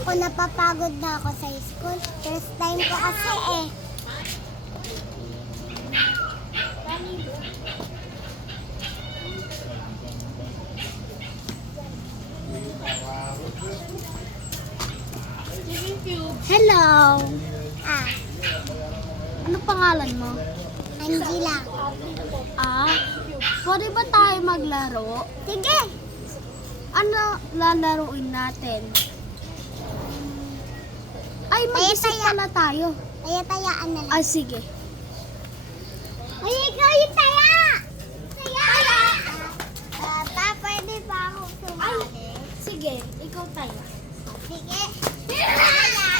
ako, napapagod na ako sa school. First time ko kasi eh. Hello. Ano pangalan mo? Angela. Pwede ba tayo maglaro? Sige. Ano lalaruin natin? Ay, mag-isip Taya-taya. pala tayo. Taya-tayaan na lang. Sige. Ay, ikaw yung taya! Taya! Papa, pwede ba ako sumali? Sige, ikaw tayo. Sige. Taya!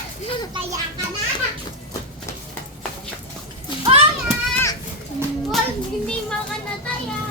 Taya ka na! Taya! Wag, hindi makanataya.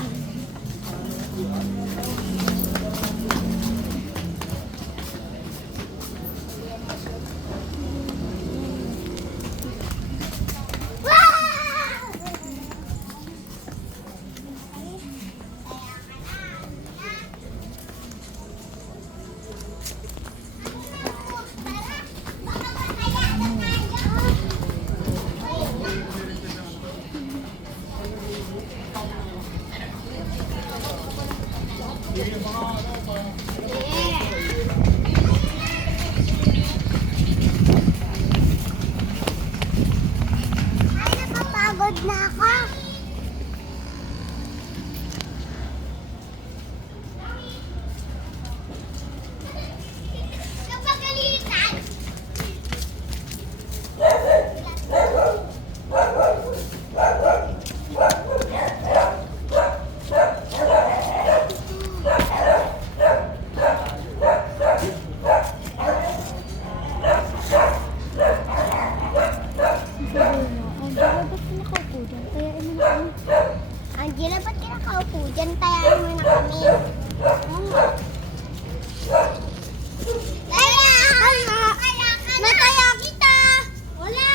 Ay, napapagod na ako. Napagalitan! Angela, ba't kinakaupo dyan? Tayain mo na kami. Taya! Taya! Nataya kita! Wala!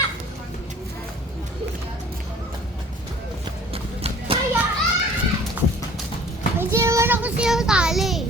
Taya! Hindi naman ako siyang tali.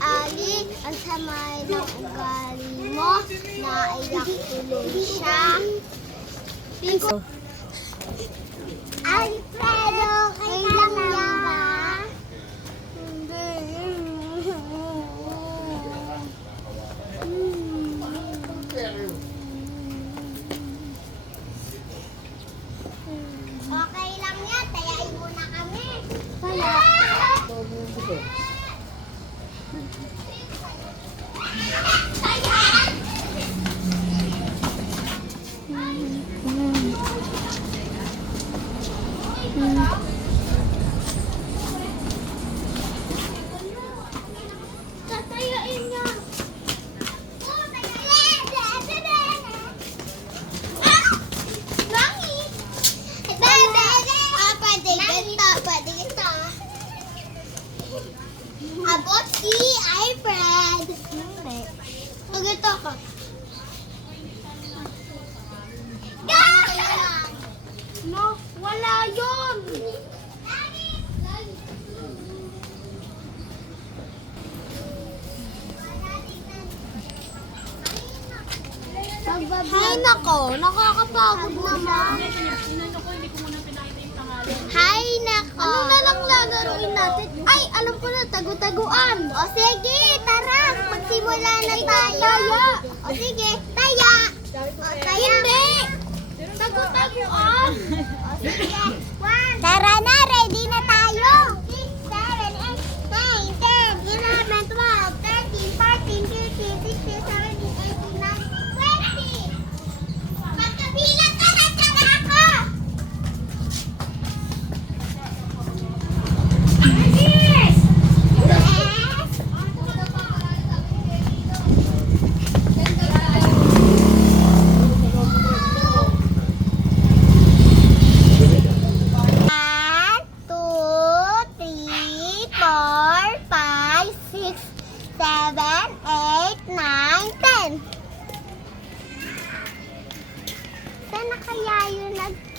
Ali, ang sama ng ugali mo. Naiyak tuloy siya. Alfredo, kailan ba? Okay lang yan, tayain mo na kami. Taya. Tatayain niya. Langit! Bebe! Pwede ganito, pwede ito. Abot si Alfred. Hindi. Ito ka. No, wala yun. Hay nako, nakakapagod naman. Hi, nako. Ano na lang lalaruin natin? Ay, alam ko na, tagu-taguan. O sige, tara. Magsimula na tayo. O sige, taya. O taya. Hindi. Tagu-taguan. O sige. Tara na, ready na tayo. 6, 7, 8, 9, 10, 11, 12, 13, 14, 15, 16, 17, 18, 19, 20. Magkabilang ka na, tsaka ako. Yes! Yes!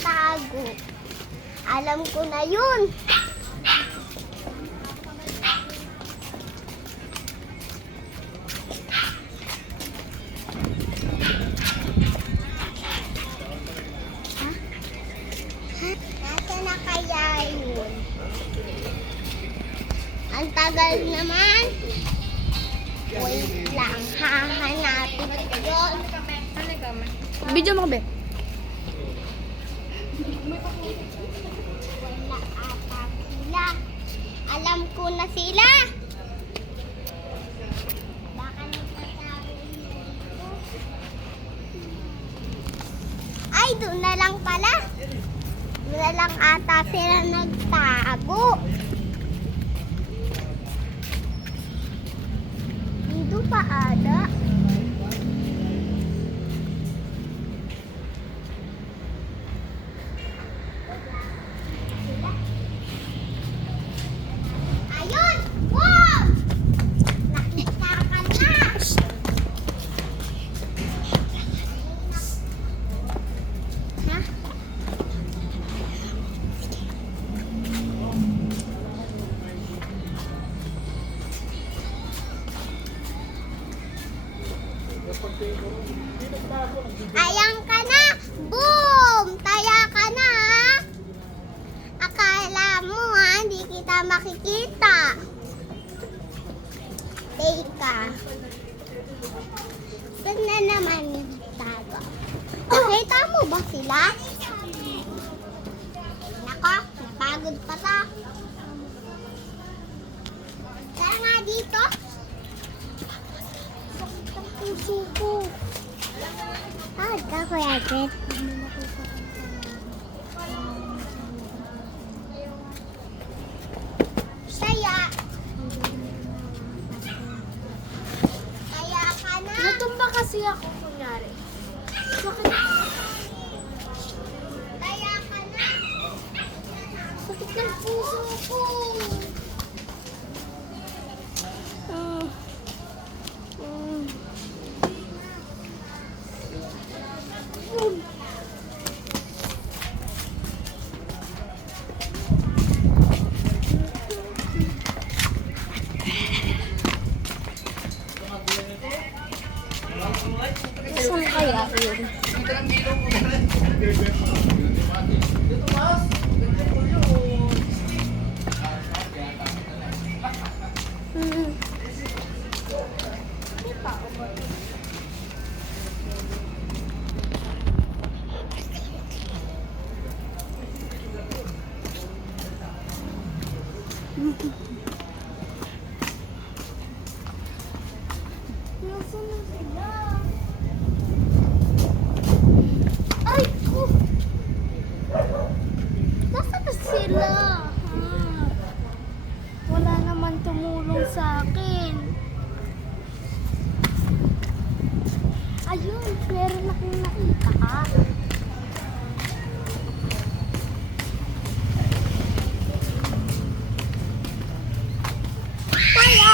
nagtago. Alam ko na yun. Nasa na kaya yun? Ang tagal naman. Wait lang, hahanapin ko yun. Video mo, be. Wala ata sila. Alam ko na sila. Baka nagtatago dito. Ay, doon na lang pala. Doon na lang ata sila nagtago. Dito pa ada. Ayun! Wow! Nakita ka na! Ha? Ayan ka na! Boom! Taya ka na, ha? Akala mo, ha? Hindi kita makikita. Teka. Saan na naman yung tago? Nakita mo ba sila? Nako, napagod pa ta. Tara nga dito. Sakit ang puso ko. Ka, Kuya Jet. Saya. Kaya ka na. Natumba kasi ako, kunyari. Sakit. Kaya ka na. Sakit ng puso ko. Saan kaya yun? Nasaan na sila? Ay, ko! Nasaan na sila? Wala naman tumulong sa akin. Ayun, meron akong nakita. Kaya!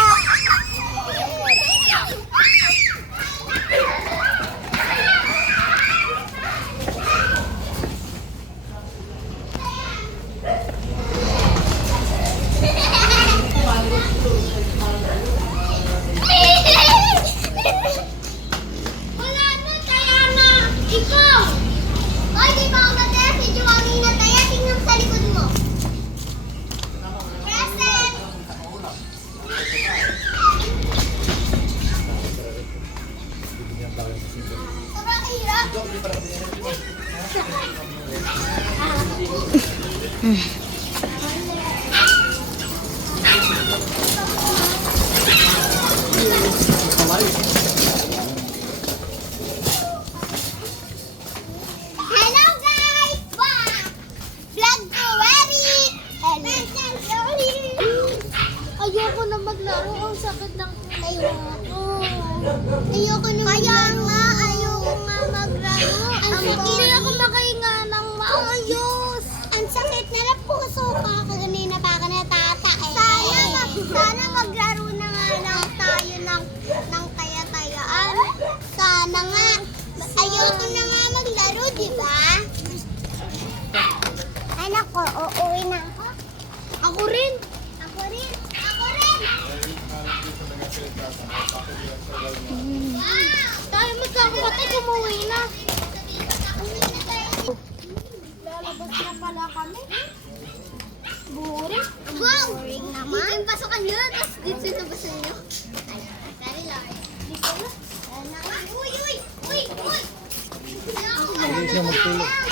Wala na, kaya na! Ikaw! Ay, di ba ako nataya? Si Joaquin nataya. Tingnan sa likod mo. Present! Sobrang hirap. Hello guys! Wow! Vlog ko ready! Ayoko na maglaro. Ang sakit ng ayoko. Ayoko na kaya nga, ayoko nga maglaro. Hindi ako makahinga ng maayos. Ang sakit na lang po Tayo magkakapatid, umuwi na. Lalabas na pala kami. Boring. Boring naman. Dito yung pasokan nyo, tapos dito yung labasan nyo. Dali lang. Dito na. Uy! Uy! Uy! Uy! Hindi siya magtulog.